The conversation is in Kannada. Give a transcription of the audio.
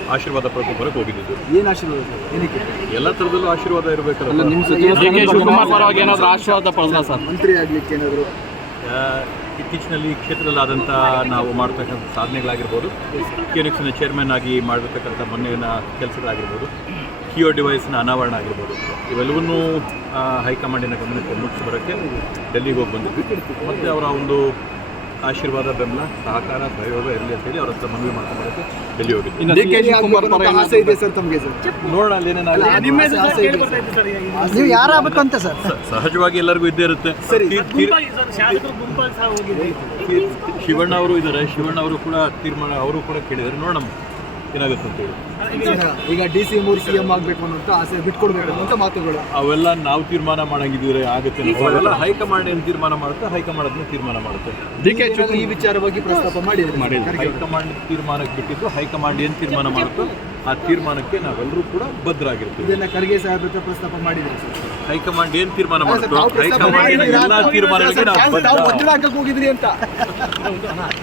ಆಶೀರ್ವಾದ ಪಡ್ಕೊಂಡು ಬರಕ್ಕೆ ಹೋಗಿದ್ದು. ಏನು ಆಶೀರ್ವಾದ ಏನಕ್ಕೆ? ಎಲ್ಲ ಥರದಲ್ಲೂ ಆಶೀರ್ವಾದ ಇರಬೇಕಲ್ಲ. ನಿಮ್ಮ ಶಿವಕುಮಾರ್ ಪರವಾಗಿ ಏನಾದರೂ ಆಶೀರ್ವಾದ ಪಡೆದ ಸರ್? ಮಂತ್ರಿ ಆಗಲಿಕ್ಕೆ ಏನಾದರೂ ಇತ್ತೀಚಿನಲ್ಲಿ ಕ್ಷೇತ್ರದಲ್ಲಿ ಆದಂಥ ನಾವು ಮಾಡ್ತಕ್ಕಂಥ ಸಾಧನೆಗಳಾಗಿರ್ಬೋದು, ಕೆನೆಕ್ಸ್ನ ಚೇರ್ಮನ್ ಆಗಿ ಮಾಡಿರ್ತಕ್ಕಂಥ ಮೊನ್ನೆಯ ಕೆಲಸಗಳಾಗಿರ್ಬೋದು, ಕಿಯೋ ಡಿವೈಸ್ನ ಅನಾವರಣ ಆಗಿರ್ಬೋದು, ಇವೆಲ್ಲವನ್ನೂ ಹೈಕಮಾಂಡಿನ ಗಮನಕ್ಕೆ ಮುಟ್ಟಿಸಿ ಬರೋಕ್ಕೆ ಡೆಲ್ಲಿಗೆ ಹೋಗಿ ಬಂದಿದ್ವಿ. ಮತ್ತು ಅವರ ಒಂದು ಆಶೀರ್ವಾದ, ಬೆಂಬಲ, ಸಹಕಾರ, ಸಹಯೋಗ ಇರಲಿ ಅಂತೇಳಿ ಅವ್ರ ಹತ್ರ ಮನವಿ ಮಾಡ್ಕೊಂಡು ಬರೋಕ್ಕೆ ಡೆಲ್ಲಿ ಹೋಗಿದ್ವಿ. ಆಸೆ ಇದೆ ಸರ್ ತಮಗೆ ಸರ್? ನೋಡೋಣ ಅಲ್ಲೇನೇನಾಗಲಿ. ನೀವು ಯಾರಾಗಬೇಕು ಅಂತ ಸರ್? ಸಹಜವಾಗಿ ಎಲ್ಲರಿಗೂ ಇದ್ದೇ ಇರುತ್ತೆ. ಶಿವಣ್ಣ ಅವರು ಇದ್ದಾರೆ, ಶಿವಣ್ಣ ಅವರು ಕೂಡ ತೀರ್ಮಾನ ಅವರು ಕೂಡ ಕೇಳಿದ್ದಾರೆ. ನೋಡೋಣ ಏನಾಗುತ್ತೆ ಅಂತೇಳಿ. ಈಗ DC ಮೂರು CM ಆಗಬೇಕು ಅನ್ನೋಂಥ ಆಸೆ ಬಿಟ್ಕೊಡ್ಬೇಕು ಅಂತ ಮಾತುಗಳು ಅವೆಲ್ಲ ನಾವು ತೀರ್ಮಾನ ಮಾಡಂಗಿದ್ರೆ ಆಗುತ್ತೆ. ಅವೆಲ್ಲ ಹೈಕಮಾಂಡ್ ಏನು ತೀರ್ಮಾನ ಮಾಡುತ್ತೆ, ಹೈಕಮಾಂಡ್ ಅದನ್ನ ತೀರ್ಮಾನ ಮಾಡುತ್ತೆ. ಈ ವಿಚಾರವಾಗಿ ಪ್ರಸ್ತಾಪ ಮಾಡಿದ್ರೆ ಹೈಕಮಾಂಡ್ ತೀರ್ಮಾನಕ್ಕೆ ಬಿಟ್ಟಿದ್ದು, ಹೈಕಮಾಂಡ್ ಏನು ತೀರ್ಮಾನ ಮಾಡುತ್ತೋ ಆ ತೀರ್ಮಾನಕ್ಕೆ ನಾವೆಲ್ಲರೂ ಕೂಡ ಬದ್ಧರಾಗಿರ್ತೀವಿ. ಇದನ್ನ ಖರ್ಗೆ ಸಾಹೇಬ್ರ ಹತ್ರ ಪ್ರಸ್ತಾಪ ಮಾಡಿದ್ರೆ ಹೈಕಮಾಂಡ್ ಏನು ತೀರ್ಮಾನ ಮಾಡುತ್ತೋ ಹೈಕಮಾಂಡ್ ಎಲ್ಲ ತೀರ್ಮಾನಗಳಿಗೆ ನಾವು ಒತ್ತಡ ಹಾಕಕ್ಕೆ ಹೋಗಿದ್ರಿ ಅಂತ